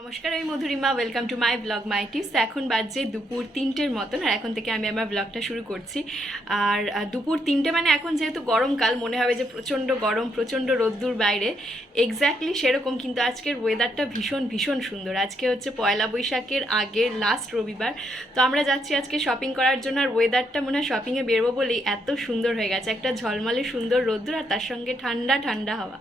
নমস্কার, আমি Madhurima welcome to my blog my tips এখন বাজে দুপুর তিনটের মতন, আর এখন থেকে আমি আমার ব্লগটা শুরু করছি। আর দুপুর তিনটে মানে এখন যেহেতু গরমকাল, মনে হবে যে প্রচণ্ড গরম, প্রচণ্ড রোদ্দুর বাইরে। এক্স্যাক্টলি সেরকম কিন্তু আজকের ওয়েদারটা ভীষণ ভীষণ সুন্দর। আজকে হচ্ছে পয়লা বৈশাখের আগের লাস্ট রবিবার। তো আমরা যাচ্ছি আজকে শপিং করার জন্য, আর ওয়েদারটা মনে হয় শপিংয়ে বেরোবো বলেই এত সুন্দর হয়ে গেছে। একটা ঝলমলে সুন্দর রোদ্দুর, আর তার সঙ্গে ঠান্ডা ঠান্ডা হাওয়া।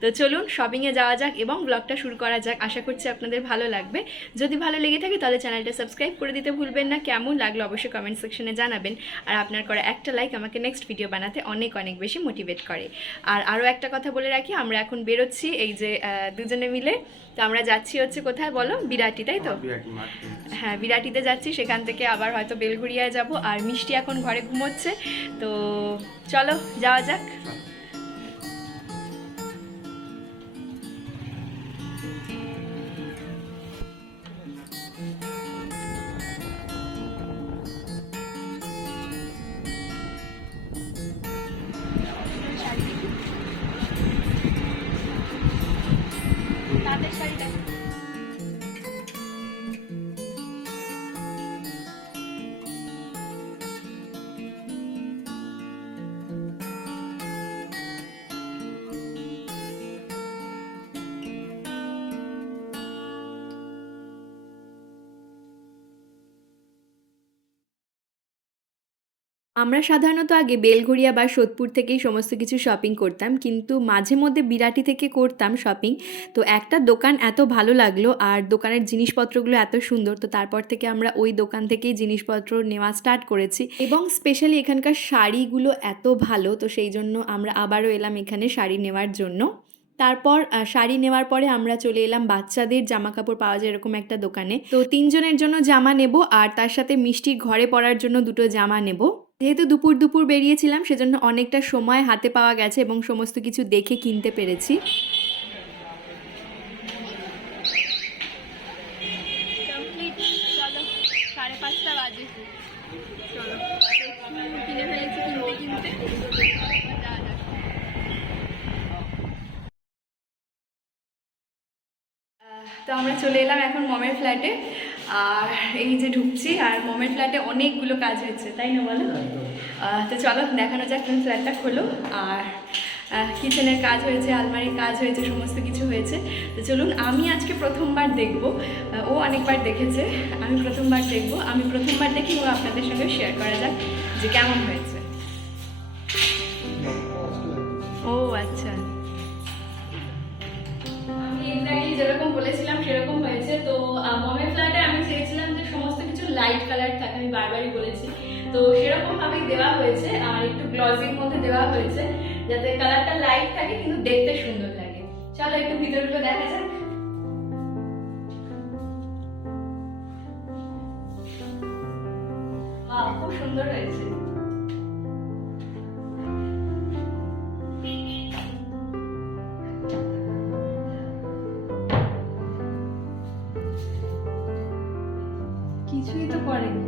তো চলুন শপিংয়ে যাওয়া যাক এবং ব্লগটা শুরু করা যাক। আশা করছি আপনাদের ভালো লাগবে। যদি ভালো লেগে থাকে তাহলে চ্যানেলটা সাবস্ক্রাইব করে দিতে ভুলবেন না। কেমন লাগল অবশ্যই কমেন্ট সেকশনে জানাবেন। আর আপনার করা একটা লাইক আমাকে নেক্সট ভিডিও বানাতে অনেক অনেক বেশি মোটিভেট করে। আর আরও একটা কথা বলে রাখি আমরা এখন বেরোচ্ছি এই যে দুজনে মিলে। তো আমরা যাচ্ছি হচ্ছে কোথায় বলো? বিরাটি তাই তো? হ্যাঁ বিরাটিতে যাচ্ছি। সেখান থেকে আবার হয়তো বেলঘুরিয়ায় যাব। আর মিষ্টি এখন ঘরে ঘুমোচ্ছে। তো চলো যাওয়া যাক। আমরা সাধারণত আগে বেলঘড়িয়া বা সোদপুর থেকেই সমস্ত কিছু শপিং করতাম, কিন্তু মাঝে মধ্যে বিরাটি থেকে করতাম শপিং তো একটা দোকান এত ভালো লাগল আর দোকানের জিনিসপত্রগুলো এত সুন্দর, তো তারপর থেকে আমরা ওই দোকান থেকেই জিনিসপত্র নেওয়া স্টার্ট করেছি। এবং স্পেশালি এখানকার শাড়িগুলো এত ভালো, তো সেই জন্য আমরা আবারও এলাম এখানে শাড়ি নেওয়ার জন্য। তারপর শাড়ি নেওয়ার পরে আমরা চলে এলাম বাচ্চাদের জামা কাপড় পাওয়া যায় এরকম একটা দোকানে। তো তিনজনের জন্য জামা নেব আর তার সাথে মিষ্টির ঘরে পরার জন্য দুটো জামা নেব। যেহেতু দুপুর দুপুর বেরিয়েছিলাম, সেজন্য অনেকটা সময় হাতে পাওয়া গেছে এবং সমস্ত কিছু দেখে কিনতে পেরেছি। তো আমরা চলে এলাম এখন মমের ফ্ল্যাটে আর এই যে ঢুকছি আর মমের ফ্ল্যাটে অনেকগুলো কাজ হয়েছে তাই না বলো? তো চলো দেখানো যাক তুমি ফ্ল্যাটটা খোলো। আর কিচেনের কাজ হয়েছে আলমারির কাজ হয়েছে সমস্ত কিছু হয়েছে। তো চলুন আমি আজকে প্রথমবার দেখব। ও অনেকবার দেখেছে আমি প্রথমবার দেখব। আমি প্রথমবার দেখি ও আপনাদের সঙ্গে শেয়ার করা যাক যে কেমন হয়েছে। ও আচ্ছা। যেরকম বলেছিলাম, সেরকম হয়েছে। তো মমের ফ্ল্যাটে আমি চেয়েছিলাম যে সমস্ত কিছু লাইট কালার থাকে, আমি বারবারই বলেছি। তো সেরকম ভাবেই দেওয়া হয়েছে, আর একটু গ্লসির মধ্যে দেওয়া হয়েছে, যাতে কালারটা লাইট থাকে, কিন্তু দেখতে সুন্দর লাগে। চলো, একটু ভিতরগুলো দেখা যাক। খুব সুন্দর হয়েছে। কিছুই তো করেনি।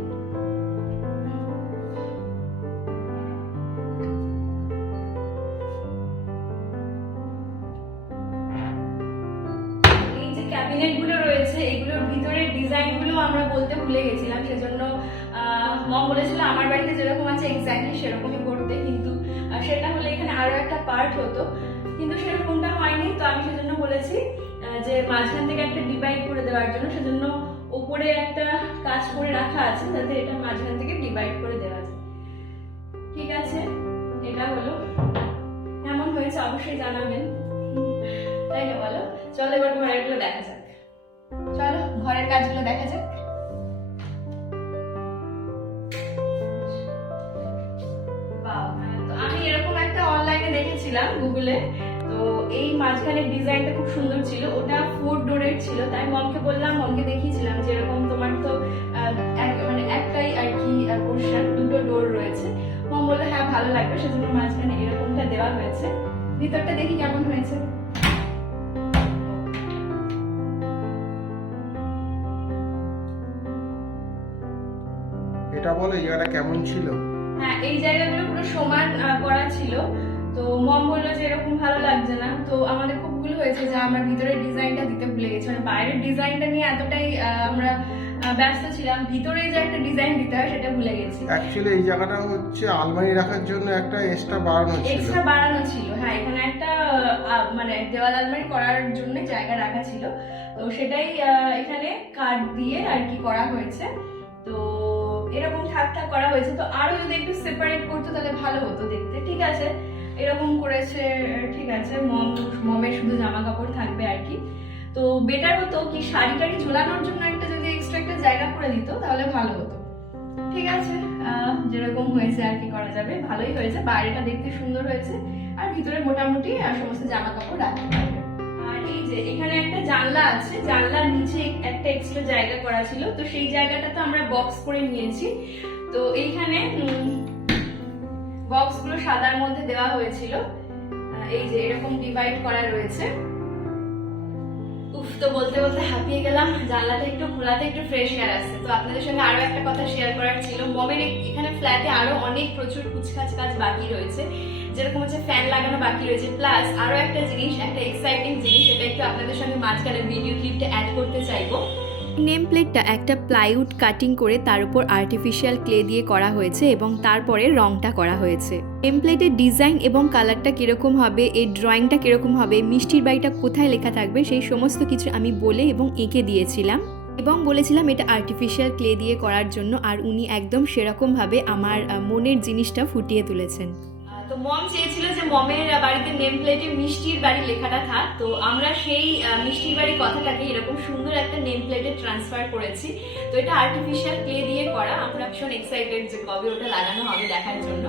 আমরা বাড়িতে যেরকম আছে সেরকমই করতে, কিন্তু সেটা হলে এখানে একটা পার্ট হতো, কিন্তু সেরকমটা হয়নি, তো আমি সেজন্য বলেছি যে মাঝখান থেকে একটা ডিভাইড করে দেওয়ার জন্য, সেজন্য ওপরে একটা করে রাখা আছে যাতে এটা মাঝখান থেকে ডিভাইড করে দেওয়া যায়। ঠিক আছে? এটা হলো। কেমন হয়েছে অবশ্যই জানাবেন। তাই না বলো? চলো এবার ঘরেরগুলো দেখা যাক। চলো ঘরের কাজগুলো দেখা যাক। Wow, তো আমি এরকম একটা অনলাইনে দেখেছিলাম গুগলে তো এই মাঝখানের ডিজাইনটা খুব সুন্দর ছিল। ওটা ফোর ডোরের ছিল তাই মমকে বললাম মমকে দেখিয়েছিলাম ভালো লাগবে সেজন্য মাঝখানে এরকমটা দেওয়া হয়েছে। ভিতরটা দেখি কেমন হয়েছে। এটা বলে জায়গাটা কেমন ছিল? হ্যাঁ এই জায়গাগুলো পুরো সমান করা ছিল। তো মম বলল যে এরকম ভালো লাগছে না। তো আমাদের খুব ভুল হয়েছে যে আমরা ভিতরের ডিজাইনটা দিতে ভুলে গেছি। মানে বাইরের ডিজাইনটা নিয়ে এতটাই আমরা ব্যস্ত ছিলাম। ভিতরে যে একটা ডিজাইন দিতে হয় সেটা ভুলে গেছি। অ্যাকচুয়ালি এই জায়গাটা হচ্ছে আলমারি রাখার জন্য একটা এক্সট্রা বাড়ানো ছিল। এক্সট্রা বাড়ানো ছিল হ্যাঁ এখানে একটা মানে দেওয়াল আলমারি করার জন্য জায়গা রাখা ছিল। তো সেটাই এখানে কাঠ দিয়ে আর কি করা হয়েছে। তো এরকম থাক থাক করা হয়েছে। তো আরও যদি একটু সেপারেট করতো তাহলে ভালো হতো দেখতে। ঠিক আছে এরকম করেছে ঠিক আছে মম মমের শুধু জামা কাপড় থাকবে আর কি। তো বেটার হতো কি শাড়ি টাড়ি ঝোলানোর জন্য একটা যদি জায়গা করে দিত, তাহলে ভালো হতো। ঠিক আছে যেরকম হয়েছে আর কি করা যাবে, ভালোই হয়েছে। বাইরেটা দেখতে সুন্দর হয়েছে, আর ভিতরে মোটামুটি সমস্ত জামা কাপড় রাখতে আর এই যে, এখানে একটা জানলা আছে, জানলার নিচে একটা এক্সট্রা জায়গা করা ছিল, তো সেই জায়গাটা তো আমরা বক্স করে নিয়েছি। তো এইখানে বক্সগুলো সাদার মধ্যে দেওয়া হয়েছিল। এই যে, এরকম ডিভাইড করা রয়েছে। উফ, তো বলতে বলতে হাঁপিয়ে গেলাম। জানলাটা একটু খোলাতে একটু ফ্রেশ এয়ার আসছে তো আপনাদের সঙ্গে আরও একটা কথা শেয়ার করার ছিল। মমের এখানে ফ্ল্যাটে আরও অনেক প্রচুর কুচকাচ কাজ বাকি রয়েছে। যেরকম হচ্ছে ফ্যান লাগানো বাকি রয়েছে। প্লাস আরও একটা জিনিস, একটা এক্সাইটিং জিনিস, সেটা একটু আপনাদের সঙ্গে মাঝখানে ভিডিও ক্লিপটা অ্যাড করতে চাইব। নেম প্লেটটা একটা প্লাইউড কাটিং করে তার উপর আর্টিফিশিয়াল ক্লে দিয়ে করা হয়েছে এবং তারপরে রংটা করা হয়েছে। নেম প্লেটের ডিজাইন এবং কালারটা কীরকম হবে, এর ড্রয়িংটা কীরকম হবে, মিষ্টির বাড়িটা কোথায় লেখা থাকবে, সেই সমস্ত কিছু আমি বলে এবং এঁকে দিয়েছিলাম এবং বলেছিলাম এটা আর্টিফিশিয়াল ক্লে দিয়ে করার জন্য আর উনি একদম সেরকমভাবে আমার মনের জিনিসটা ফুটিয়ে তুলেছেন। তো মম চেয়েছিল যে মমের বাড়িতে নেম প্লেটে মিষ্টির বাড়ি লেখাটা থাক। তো আমরা সেই মিষ্টির বাড়ি কথাটাকে এরকম সুন্দর একটা নেম প্লেটে ট্রান্সফার করেছি। তো এটা আর্টিফিশিয়াল ক্লে দিয়ে করা। আমরা ভীষণ এক্সাইটেড যে কবে ওটা লাগানো হবে দেখার জন্য।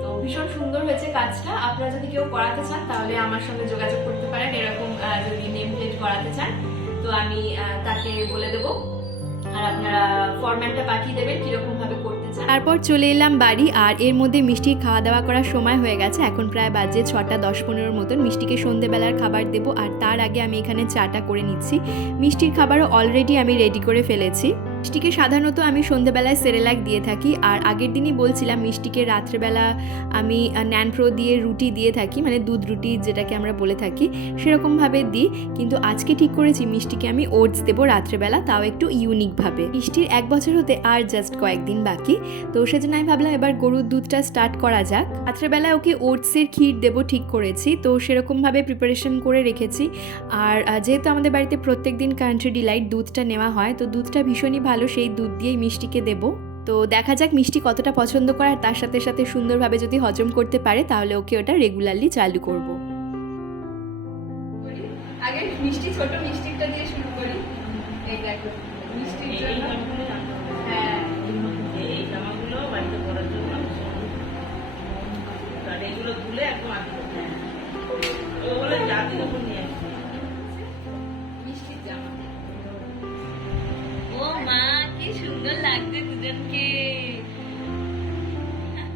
তো ভীষণ সুন্দর হয়েছে কাজটা। আপনারা যদি কেউ করাতে চান, তাহলে আমার সঙ্গে যোগাযোগ করতে পারেন। এরকম যদি নেম প্লেট করাতে চান, তো আমি তাকে বলে দেবো। আর আপনারা ফরম্যাটটা পাঠিয়ে দেবেন, কীরকম ভাবে করতে তারপর চলে এলাম বাড়ি, আর এর মধ্যে মিষ্টি খাওয়া দাওয়া করার সময় হয়ে গেছে। এখন প্রায় বাজে ছটা দশ পনেরোর মতন। মিষ্টিকে সন্ধেবেলার খাবার দেবো, আর তার আগে আমি এখানে চাটা করে নিচ্ছি। মিষ্টির খাবারও অলরেডি আমি রেডি করে ফেলেছি। মিষ্টিকে সাধারণত আমি সন্ধেবেলায় সেরেলাক দিয়ে থাকি, আর আগের দিনই বলছিলাম মিষ্টিকে রাত্রেবেলা আমি ন্যানপ্রো দিয়ে রুটি দিয়ে থাকি মানে দুধ রুটি যেটাকে আমরা বলে থাকি, সেরকমভাবে দিই। কিন্তু আজকে ঠিক করেছি, মিষ্টিকে আমি ওটস দেবো রাত্রেবেলা, তাও একটু ইউনিকভাবে। মিষ্টির এক বছর হতে আর জাস্ট কয়েকদিন বাকি, তো সেজন্য আমি ভাবলাম এবার গরুর দুধটা স্টার্ট করা যাক। রাত্রেবেলায় ওকে ওটসের ক্ষীর দেবো ঠিক করেছি, তো সেরকমভাবে প্রিপারেশন করে রেখেছি। আর যেহেতু আমাদের বাড়িতে প্রত্যেক দিন কান্ট্রি ডিলাইট দুধটা নেওয়া হয়, তো দুধটা ভীষণই ভালো সেই দুধ দিয়েই মিষ্টিকে দেবো। তো দেখা যাক মিষ্টি কতটা পছন্দ করে আর তার সাথে সাথে সুন্দরভাবে যদি হজম করতে পারে তাহলে ওকে ওটা রেগুলারলি চালু করব। আগে মিষ্টি ছোট মিষ্টিটা দিয়ে শুরু করি। এই দেখো মিষ্টির জন্য। হ্যাঁ। এই জামাগুলো বাড়িতে পরার জন্য আর এগুলো তুলে একদম আগে ওগুলো জাতির উপর নিয়ে সুন্দর লাগছে দুজনকে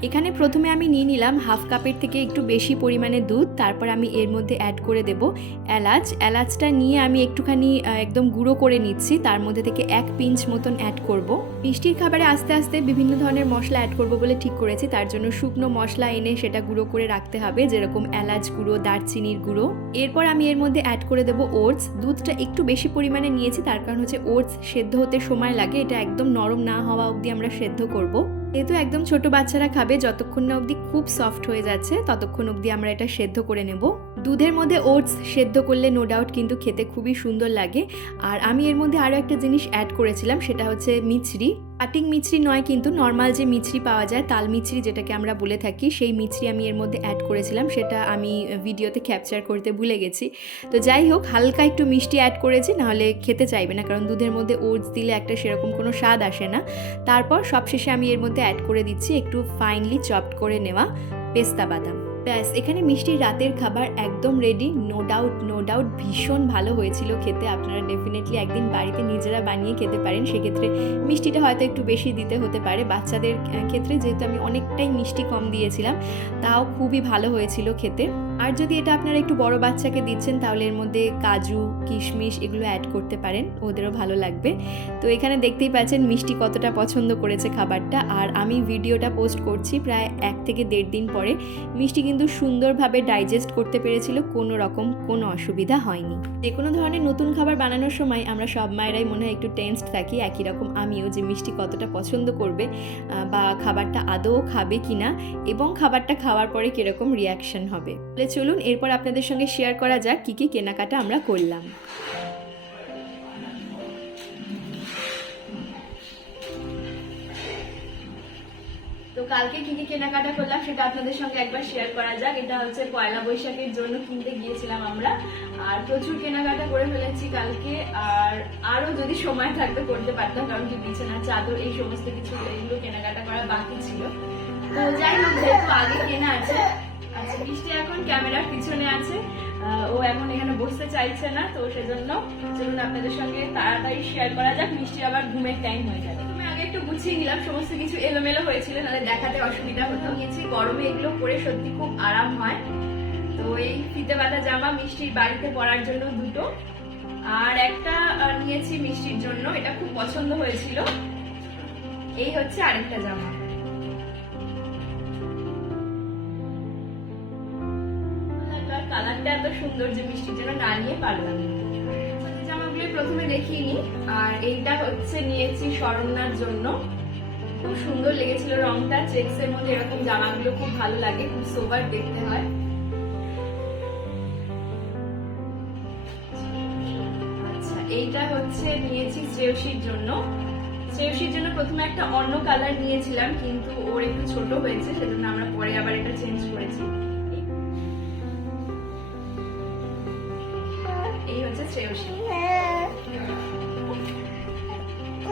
এখানে প্রথমে আমি নিয়ে নিলাম হাফ কাপের থেকে একটু বেশি পরিমাণে দুধ, তারপর আমি এর মধ্যে অ্যাড করে দেব এলাচ। এলাচটা নিয়ে আমি একটুখানি একদম গুঁড়ো করে নিচ্ছি, তার মধ্যে থেকে এক পিঞ্চ মতন অ্যাড করব। মিষ্টির খাবারে আস্তে আস্তে বিভিন্ন ধরনের মশলা অ্যাড করব বলে ঠিক করেছি, তার জন্য শুকনো মশলা এনে সেটা গুঁড়ো করে রাখতে হবে, যেরকম এলাচ গুঁড়ো, দারচিনির গুঁড়ো। এরপর আমি এর মধ্যে অ্যাড করে দেবো ওটস। দুধটা একটু বেশি পরিমাণে নিয়েছি, তার কারণ হচ্ছে ওটস সেদ্ধ হতে সময় লাগে, এটা একদম নরম না হওয়া অবধি আমরা সেদ্ধ করব। যেহেতু একদম ছোট বাচ্চারা খাবে, যতক্ষণ না অবধি খুব সফট হয়ে যাচ্ছে, ততক্ষণ অবধি আমরা এটা সেদ্ধ করে নেব। দুধের মধ্যে ওটস সেদ্ধ করলে নো ডাউট কিন্তু খেতে খুবই সুন্দর লাগে। আর আমি এর মধ্যে আরও একটা জিনিস অ্যাড করেছিলাম, সেটা হচ্ছে মিছরি। কাটিং মিছরি নয় কিন্তু নর্মাল যে মিছরি পাওয়া যায়, তাল মিছরি যেটাকে আমরা বলে থাকি, সেই মিছরি আমি এর মধ্যে অ্যাড করেছিলাম, সেটা আমি ভিডিওতে ক্যাপচার করতে ভুলে গেছি। তো যাই হোক, হালকা একটু মিষ্টি অ্যাড করেছি, নাহলে খেতে চাইবে না, কারণ দুধের মধ্যে ওটস দিলে একটা সেরকম কোনো স্বাদ আসে না। তারপর সবশেষে আমি এর মধ্যে অ্যাড করে দিচ্ছি একটু ফাইনলি চপড করে নেওয়া পেস্তা বাদাম। ব্যাস, এখানে মিষ্টি রাতের খাবার একদম ready no doubt no doubt ভীষণ ভালো হয়েছিল খেতে। আপনারা ডেফিনেটলি একদিন বাড়িতে নিজেরা বানিয়ে খেতে পারেন। সেক্ষেত্রে মিষ্টিটা হয়তো একটু বেশি দিতে হতে পারে। বাচ্চাদের ক্ষেত্রে যেহেতু আমি অনেকটাই মিষ্টি কম দিয়েছিলাম, তাও খুবই ভালো হয়েছিল খেতে। আর যদি এটা আপনারা একটু বড় বাচ্চাকে দিচ্ছেন, তাহলে এর মধ্যে কাজু, কিশমিশ এগুলো অ্যাড করতে পারেন, ওদেরও ভালো লাগবে। তো এখানে দেখতেই পাচ্ছেন মিষ্টি কতটা পছন্দ করেছে খাবারটা। আর আমি ভিডিওটা পোস্ট করছি প্রায় এক থেকে দেড় দিন পরে। মিষ্টি কিন্তু সুন্দরভাবে ডাইজেস্ট করতে পেরেছিল, কোনো রকম কোনো অসুবিধা হয়নি। যে কোনো ধরনের নতুন খাবার বানানোর সময় আমরা সব মায়েরাই মনে হয় একটু টেন্সড থাকি, একই রকম আমিও যে মিষ্টি কতটা পছন্দ করবে বা খাবারটা আদৌ খাবে কিনা এবং খাবারটা খাওয়ার পরে কীরকম রিয়াকশন হবে। চলুন, এরপর আপনাদের সঙ্গে শেয়ার করা যাক কী কী কেনাকাটা আমরা করলাম। তো কালকে কি কি কেনাকাটা করলাম সেটা আপনাদের সঙ্গে একবার শেয়ার করা যাক। এটা হচ্ছে পয়লা বৈশাখের জন্য কিনতে গিয়েছিলাম আমরা। আর প্রচুর কেনাকাটা করে ফেলেছি কালকে। আর আরও যদি সময় থাকতো করতে পারতাম, কারণ কি বিছানা, চাদর, এই সমস্ত কিছু, এগুলো কেনাকাটা করা বাকি ছিল। তো যাই হোক, যেহেতু আগে কেনা আছে আচ্ছা মিষ্টি এখন ক্যামেরার পিছনে আছে। ও এখন এখানে বসতে চাইছে না, তো সেজন্য চলুন আপনাদের সঙ্গে তাড়াতাড়ি শেয়ার করা যাক। মিষ্টি আবার ঘুমের টাইম হয়ে যাবে। আগে একটু গুছিয়ে নিলাম, সমস্ত কিছু এলোমেলো হয়েছিল, নাহলে দেখাতে অসুবিধা হতো। নিয়েছি গরমে এগুলো পরে সত্যি খুব আরাম হয়। তো এই ফিতে বাঁধা জামা মিষ্টির বাড়িতে পরার জন্য দুটো। আর একটা নিয়েছি মিষ্টির জন্য, এটা খুব পছন্দ হয়েছিল। এই হচ্ছে আরেকটা জামা। এত সুন্দর যে মিষ্টির জন্য না নিয়ে পারলাম। না। জামাগুলো প্রথমে দেখিনি আর এইটা হচ্ছে নিয়েছি শরণ্যার জন্য। খুব সুন্দর লেগেছিল রংটা। চেক্স এর মধ্যে এরকম জামাগুলো খুব ভালো লাগে, খুব সোবার দেখতে হয়। আচ্ছা এইটা হচ্ছে নিয়েছি শ্রেয়সীর জন্য। শ্রেয়সীর জন্য প্রথমে একটা অন্য কালার নিয়েছিলাম, কিন্তু ওর একটু ছোট হয়েছে, সেজন্য আমরা পরে আবার এটা চেঞ্জ করেছি। শ্রেয়সী।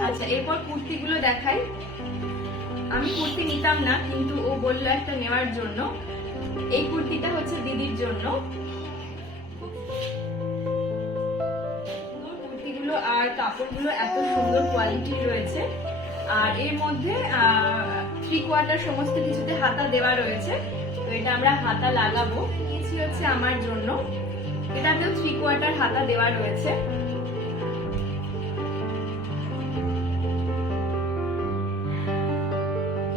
আচ্ছা এরপর কুর্তিগুলো দেখাই। আমি কুর্তি নিতাম না কিন্তু ও বলল একটা নেওয়ার জন্য। এই কুর্তিটা হচ্ছে দিদির জন্য। কুর্তিগুলো আর কাপড়গুলো এত সুন্দর কোয়ালিটির রয়েছে। আর এর মধ্যে থ্রি কোয়ার্টার সমস্ত কিছুতে হাতা দেওয়া রয়েছে। তো এটা আমরা হাতা লাগাবো। নিয়েছি হচ্ছে আমার জন্য। এটাতেও থ্রি কোয়ার্টার হাতা দেওয়া রয়েছে।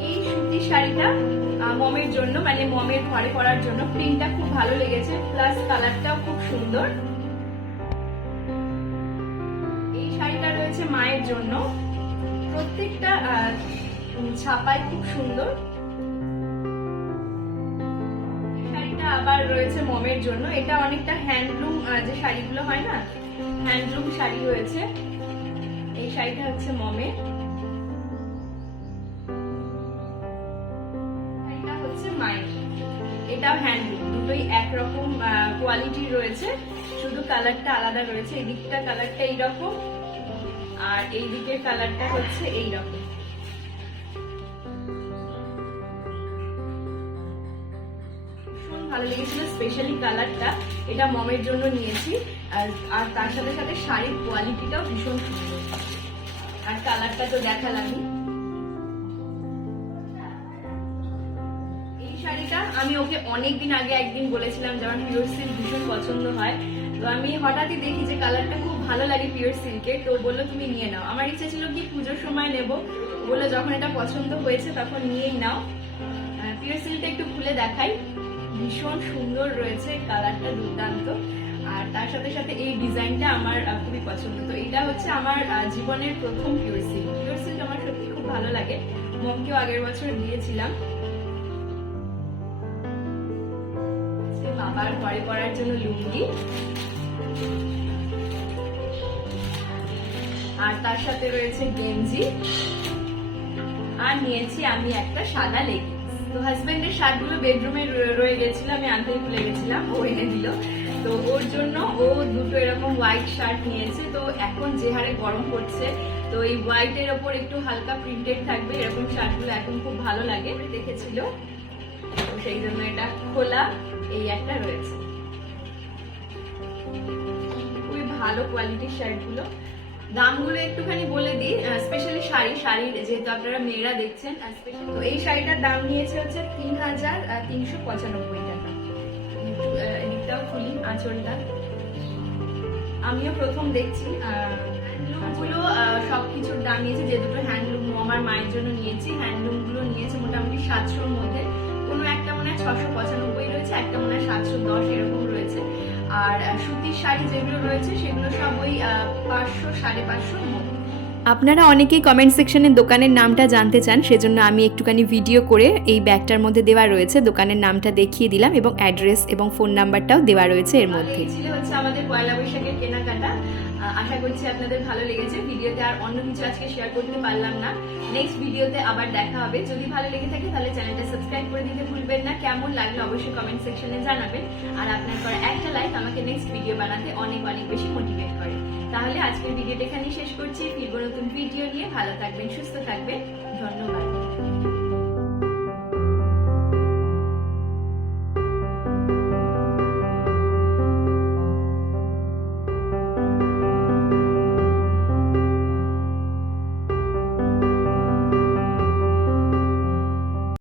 এই সুতির শাড়িটা মমের জন্য মানে মমের ঘরে পরার জন্য প্রিন্টটা খুব ভালো লেগেছে প্লাস কালারটাও খুব সুন্দর। এই শাড়িটা রয়েছে মায়ের জন্য। প্রত্যেকটা ছাপাই খুব সুন্দর। রয়েছে মমের জন্য। এটা অনেকটা হ্যান্ডলুম যে শাড়িগুলো হয় না হ্যান্ডলুম শাড়ি রয়েছে। এই শাড়িটা হচ্ছে মমে। হচ্ছে এটাও হ্যান্ডলুম দুটোই একরকম কোয়ালিটি রয়েছে। শুধু কালারটা আলাদা রয়েছে, এই দিকটা কালারটা এইরকম, আর এই দিকের কালারটা হচ্ছে এইরকম। ভালো লেগেছিল স্পেশালি কালারটা এটা মমের জন্য নিয়েছি। আর তার সাথে সাথে শাড়ির কোয়ালিটিটাও ভীষণ সুন্দর। আর কালারটা তো দেখালামই। এই শাড়িটা আমি ওকে অনেকদিন আগে একদিন বলেছিলাম যেমন পিওর সিল্ক ভীষণ পছন্দ হয়। তো আমি হঠাৎই দেখি যে কালারটা খুব ভালো লাগে পিওর সিল্কের তো বলল, তুমি নিয়ে নাও। আমার ইচ্ছা ছিল কি পুজোর সময় নেব। বলল, যখন এটা পছন্দ হয়েছে তখন নিয়েই নাও। পিওর সিল্কটা একটু খুলে দেখাই। ভীষণ সুন্দর রয়েছে কালারটা দুর্দান্ত। আর তার সাথে সাথে এই ডিজাইনটা আমার খুবই পছন্দ। তো এটা হচ্ছে আমার জীবনের প্রথম পিওর সিল্ক পিওর সিল্ক আমার সত্যি খুব ভালো লাগে। মমকেও আগের বছর দিয়েছিলাম। বাবার ঘরে পড়ার জন্য লুঙ্গি। আর তার সাথে রয়েছে গেঞ্জি। আর নিয়েছি আমি একটা সাদা লেগিংস তো হাজবেন্ডের শার্টগুলো বেডরুমে রয়ে গেছিল, আমি আনতেই ভুলে গেছিলাম, ও এনে দিল। তো ওর জন্য ও দুটো এরকম হোয়াইট শার্ট নিয়েছে। তো এখন যে হারে গরম পড়ছে, তো এই হোয়াইটের ওপর একটু হালকা প্রিন্টেড থাকবে, এরকম শার্টগুলো এখন খুব ভালো লাগে। দেখেছিল। তো সেই জন্য এটা খোলা, এই একটা রয়েছে। খুবই ভালো কোয়ালিটির শার্টগুলো দামগুলো একটুখানি বলে দিই স্পেশালি শাড়ি শাড়ির যেহেতু আপনারা মেয়েরা দেখছেন তো এই শাড়িটার দাম নিয়েছে হচ্ছে তিন হাজার তিনশো পঁচানব্বই টাকা। খুলি, আঁচলটা। আমিও প্রথম দেখছি ওগুলো সব কিছুর দাম নিয়েছে, যে দুটো হ্যান্ডলুম আমার মায়ের জন্য নিয়েছি। হ্যান্ডলুমগুলো নিয়েছে মোটামুটি সাতশোর মধ্যে। কোনো একটা মনে হয় ছশো পঁচানব্বই রয়েছে একটা মনে হয় সাতশো দশ এরকম রয়েছে। আর সুতির শাড়ি যেগুলো রয়েছে সেগুলো সব ওই পাঁচশো সাড়ে পাঁচশোর মধ্যে আপনারা অনেকেই কমেন্ট সেকশনে দোকানের নামটা জানতে চান সেজন্য আমি একটুখানি ভিডিও করে এই ব্যাগটার মধ্যে দেওয়া রয়েছে দোকানের নামটা দেখিয়ে দিলাম এবং অ্যাড্রেস এবং ফোন নাম্বারটাও দেওয়া রয়েছে এর মধ্যে। ছিল হচ্ছে আমাদের পয়লা বৈশাখের কেনাকাটা। আশা করছি আপনাদের ভালো লেগেছে। ভিডিওতে আর অন্য কিছু আজকে শেয়ার করতে পারলাম না। নেক্সট ভিডিওতে আবার দেখা হবে। যদি ভালো লেগে থাকে, তাহলে চ্যানেলটা সাবস্ক্রাইব করে দিতে ভুলবেন না। কেমন লাগল অবশ্যই কমেন্ট সেকশনে জানাবেন। আর আপনার করা একটা লাইক আমাকে নেক্সট ভিডিও বানাতে অনেক অনেক বেশি মোটিভেট করে। তাহলে আজকের ভিডিওটা এখানেই শেষ করছি। ফিরবো নতুন ভিডিও নিয়ে। ভালো থাকবেন, সুস্থ থাকবেন। ধন্যবাদ।